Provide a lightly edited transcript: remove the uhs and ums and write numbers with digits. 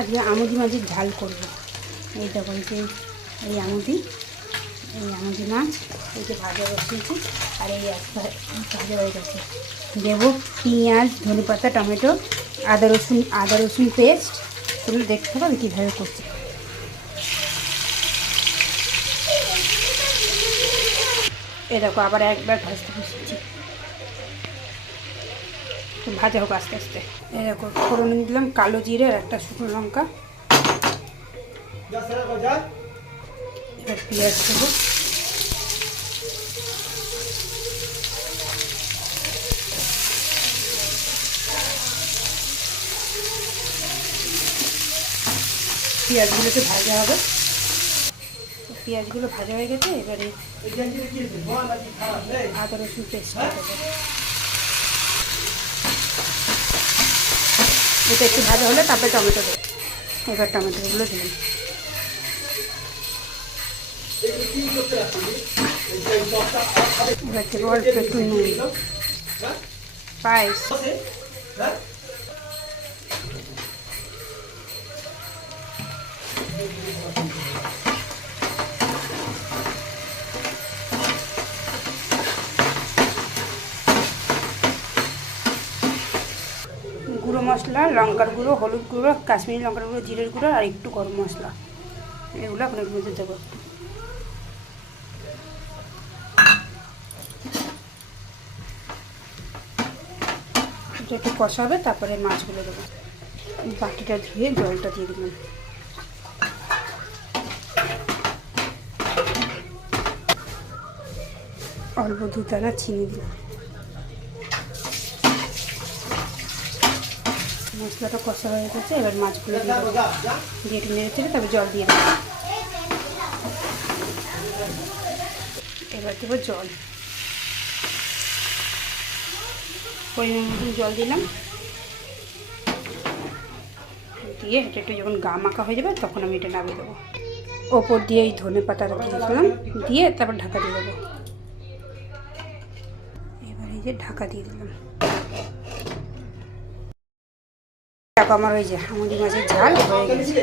আজকে আমুদি মাছের ঝাল করবো। এই দেখো এই আমুদি মাছ এই যে ভাজা বসিয়েছি, আর এই ভাজা হয়ে গেছে। দেবো পেঁয়াজ, ধনেপাতা, টমেটো, আদা রসুন পেস্ট। তোমরা দেখতে পাবে কীভাবে করছি। এ দেখো আবার একবার ভাজতে বসেছি, ভাজা হোক আস্তে আস্তে। এই দেখো ফোড়নে দিলাম কালো জিরে আর একটা শুকনো লঙ্কা। এবার পেঁয়াজ দেবো, পেঁয়াজগুলোকে ভাজা হবে। পেঁয়াজগুলো ভাজা হয়ে গেছে, এবারে আদা রসুন পেস্ট দেবো। এটা একটু ভাজা হলে তারপরে টমেটো দেবো। এবার টমেটোগুলো দিলাম। এবার থেকে অল্প একটু নুন, পায়েস, গুঁড়ো মশলা, লঙ্কার গুঁড়ো, হলুদ গুঁড়ো, কাশ্মীরি লঙ্কার গুঁড়ো, জিরের গুঁড়ো আর একটু গরম মশলা, এগুলো আপনার মধ্যে দেবো। এটা একটু কষা হবে, তারপরে মাছগুলো দেবো। বাটিটা ধুয়ে জলটা দিয়ে দিলাম। অল্প 2 দানা চিনি দিলাম। মশলাটা কষা হয়ে গেছে, এবার মাছগুলো দিয়ে দেবো। দিয়ে একটু নেড়ে চেড়ে তবে জল দিয়ে দেবো। এবার দেবো জল, পরিমাণ মতন জল দিলাম। দিয়ে এটা একটু যখন গা মাখা হয়ে যাবে তখন আমি এটা নামিয়ে দেবো। ওপর দিয়ে এই ধনেপাতাটা দিয়ে দিলাম, দিয়ে তারপর ঢাকা দিয়ে দেবো। এবার এই যে ঢাকা দিয়ে দিলাম। দেখো আমার ওই যে আমুদি মাছের ঝাল হয়ে গেছে।